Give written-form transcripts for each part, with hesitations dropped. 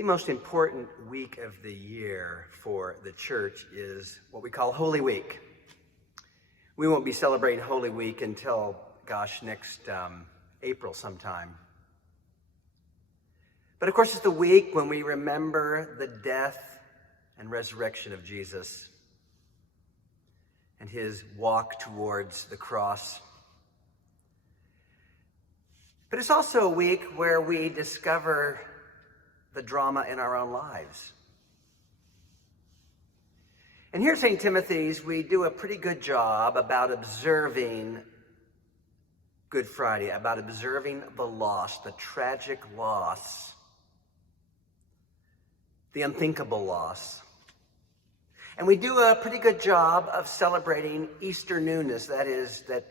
The most important week of the year for the church is what we call Holy Week. We won't be celebrating Holy Week until, next April sometime. But of course, it's the week when we remember the death and resurrection of Jesus and his walk towards the cross. But it's also a week where we discover the drama in our own lives. And here at St. Timothy's, we do a pretty good job about observing Good Friday, about observing the loss, the tragic loss, the unthinkable loss. And we do a pretty good job of celebrating Easter newness, that is, that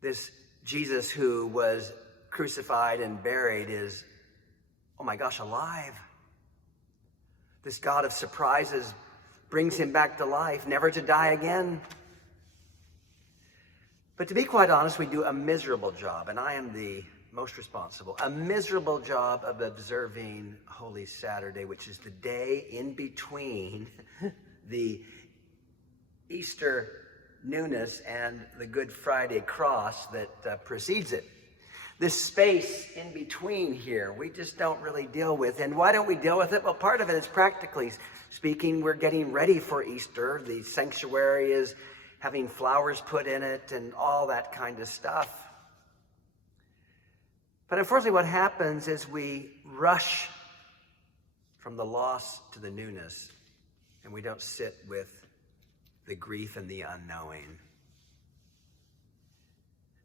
this Jesus who was crucified and buried is, oh my gosh, alive. This God of surprises brings him back to life, never to die again. But to be quite honest, we do a miserable job, and I am the most responsible, a miserable job of observing Holy Saturday, which is the day in between the Easter newness and the Good Friday cross that precedes it. This space in between here, we just don't really deal with. And why don't we deal with it? Well, part of it is, practically speaking, we're getting ready for Easter. The sanctuary is having flowers put in it and all that kind of stuff. But unfortunately, what happens is we rush from the loss to the newness, and we don't sit with the grief and the unknowing.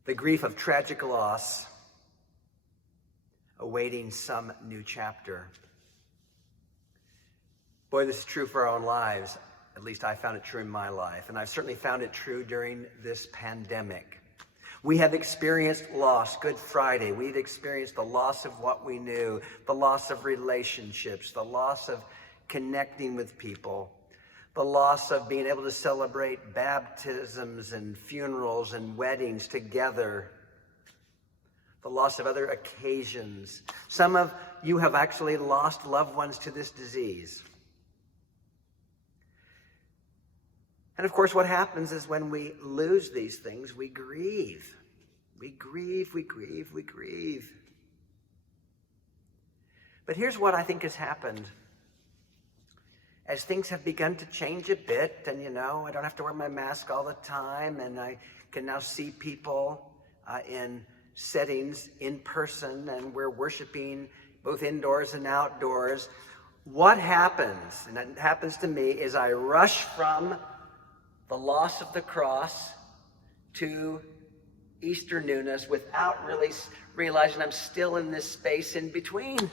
The grief of tragic loss, awaiting some new chapter. Boy, this is true for our own lives. At least I found it true in my life, and I've certainly found it true during this pandemic. We have experienced loss. Good Friday, we've experienced the loss of what we knew, the loss of relationships, the loss of connecting with people, the loss of being able to celebrate baptisms and funerals and weddings together, the loss of other occasions. Some of you have actually lost loved ones to this disease. And of course, what happens is when we lose these things, we grieve. We grieve. But here's what I think has happened. As things have begun to change a bit, and I don't have to wear my mask all the time, and I can now see people in settings in person, and we're worshiping both indoors and outdoors. What happens, and it happens to me, is I rush from the loss of the cross to Easter newness without really realizing I'm still in this space in between.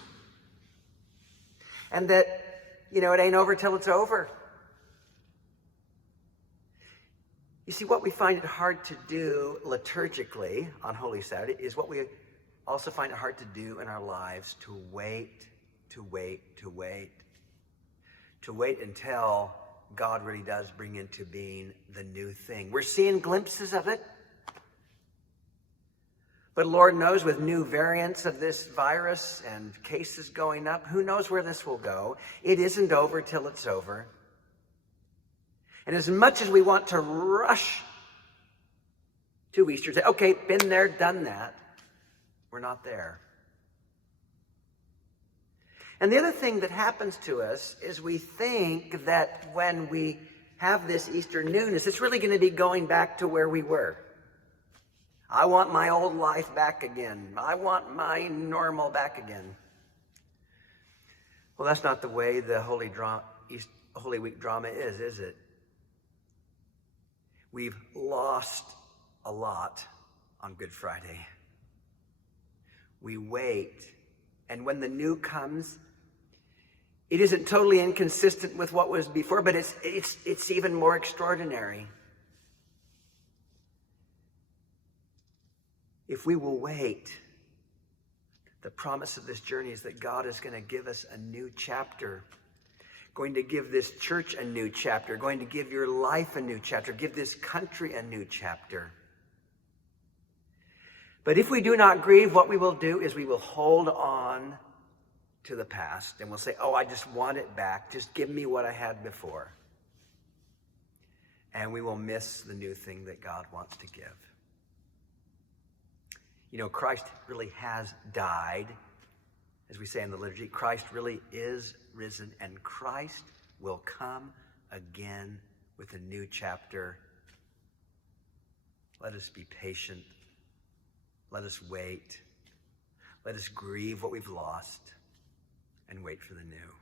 And that, it ain't over till it's over. You see, what we find it hard to do liturgically on Holy Saturday is what we also find it hard to do in our lives, to wait until God really does bring into being the new thing. We're seeing glimpses of it. But Lord knows, with new variants of this virus and cases going up, who knows where this will go? It isn't over till it's over. And as much as we want to rush to Easter, say, okay, been there, done that, we're not there. And the other thing that happens to us is we think that when we have this Easter newness, it's really going to be going back to where we were. I want my old life back again. I want my normal back again. Well, that's not the way the Holy Week drama is it? We've lost a lot on Good Friday. We wait, and when the new comes, it isn't totally inconsistent with what was before, but it's even more extraordinary. If we will wait, the promise of this journey is that God is going to give us a new chapter, going to give this church a new chapter, going to give your life a new chapter, give this country a new chapter. But if we do not grieve, what we will do is we will hold on to the past and we'll say, oh, I just want it back. Just give me what I had before. And we will miss the new thing that God wants to give. You know, Christ really has died. As we say in the liturgy, Christ really is risen, and Christ will come again with a new chapter. Let us be patient. Let us wait. Let us grieve what we've lost and wait for the new.